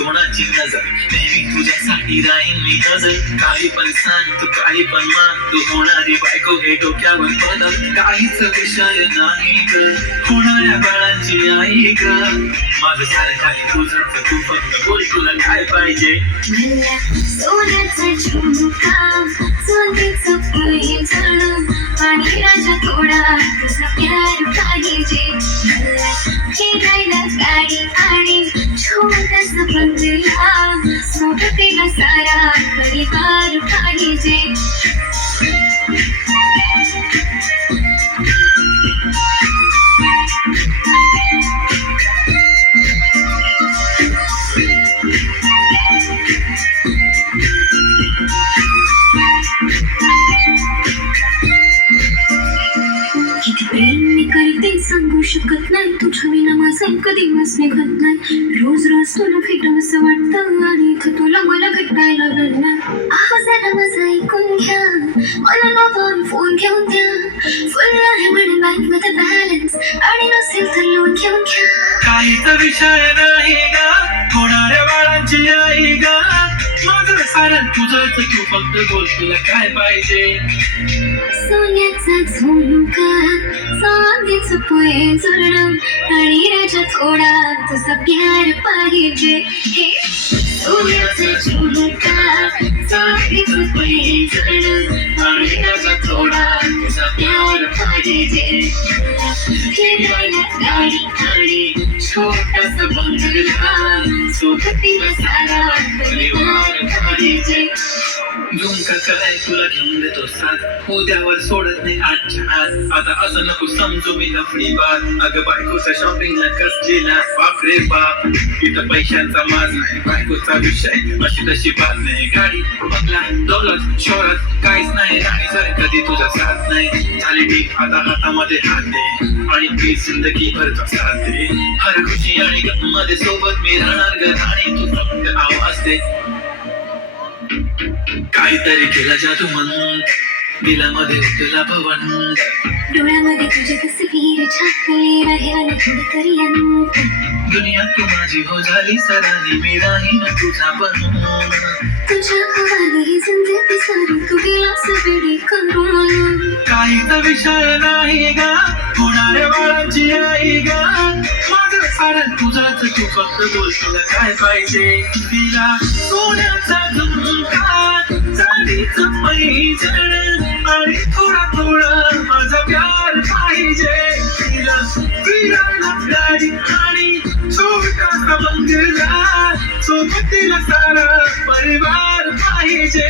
कोणाची नजर, नेहमी तुझ्यासाठी राहीन मी गजर. काही पण सांग तू, काही पण मान, तू होणारी बायको हे डोक्यावर पदर. काहीच विषय नाही ग, होणाऱ्या बाळांची आई ग. माझं सारं काही तुझंच, तू फक्त बोल तुला काय पाहिजे. मला सोन्याचा झुमका, चांदीचं पैंजण आणि राजा थोडा तुझा प्यार पाहिजे. मला फिरायला गाडी आणि छोटासा बंगला, सोबतीला सारा परिवार पाहिजे. किती प्रेम मी करते सांगू शकत नाही, तुझ्या विना माझा एक दिवस निघत नाही. रोज रोज तुला भेटावंसं वाटतं आणि इथं तुला मला भेटायला भेटणार. जरा माझं ऐकून घ्या, मला नवीन फोन घेऊन द्या. फुल आहे म्हणे बँक मध्ये बॅलन्स आणि नसेल तर लोन घेऊन घ्या. काहीच विषय नाही ग, होणाऱ्या बाळांची आई ग. माझं सारं तुझंच, तू फक्त बोल तुला काय पाहिजे. सोन्याचा झुमका, चांदीचं पैंजण आणि राजा थोडा तुझा प्यार पाहिजे. हे सोन्याचा झुमका, चांदीचं पैंजण आणि राजा थोडा तुझा प्यार पाहिजे. फिरायला गाडी आणि छोटासा बंगला, सोबतीला सारा परिवार पाहिजे. झुमका काय तुला घेऊन देतो साथ, उद्यावर सोडत नाही आजच्या आज. आता असं नको समजू मी लफडी बात, अगं बायकोच्या शॉपिंगला कसलेला बाप रे बाप. इथं पैशांचा माज नाही, बायकोचा विषय अशी तशी बात नाही. गाडी बंगला दौलत शोहरत काहीच नाही, आणि जर कधी तुझा साथ नाही झाली ठीक, आता हातामध्ये हात दे आणि ती जिंदगी भरचा साथ दे. हर खुशी आणि गममध्ये सोबत मी राहणार ग राणी, तू फक्त आवाज दे. काहीतरी केला जादू मन, दिलामध्ये उतरला पवन. डोळ्यामध्ये तुझे तस्वीर छापली, राहिला थोडं तरी अंत. दुनिया तू माझी हो झाली सरानी, मी राहीन तुझा बनून. तुझ्या हवाली ही जिंदगी सारी तू गेलास वेडी करून. काहीच विषय नाही ग, होणाऱ्या बाळांची आई ग. माझं सारं तुझंच, तू फक्त बोल तुला काय पाहिजे. तिला सोन्याचा झुमका, चांदीचं पैंजण आणि थोडा थोडा माझा प्यार पाहिजे. तिला फिरायला गाडी आणि छोटासा बंगला, सोबतीला सारा परिवार पाहिजे.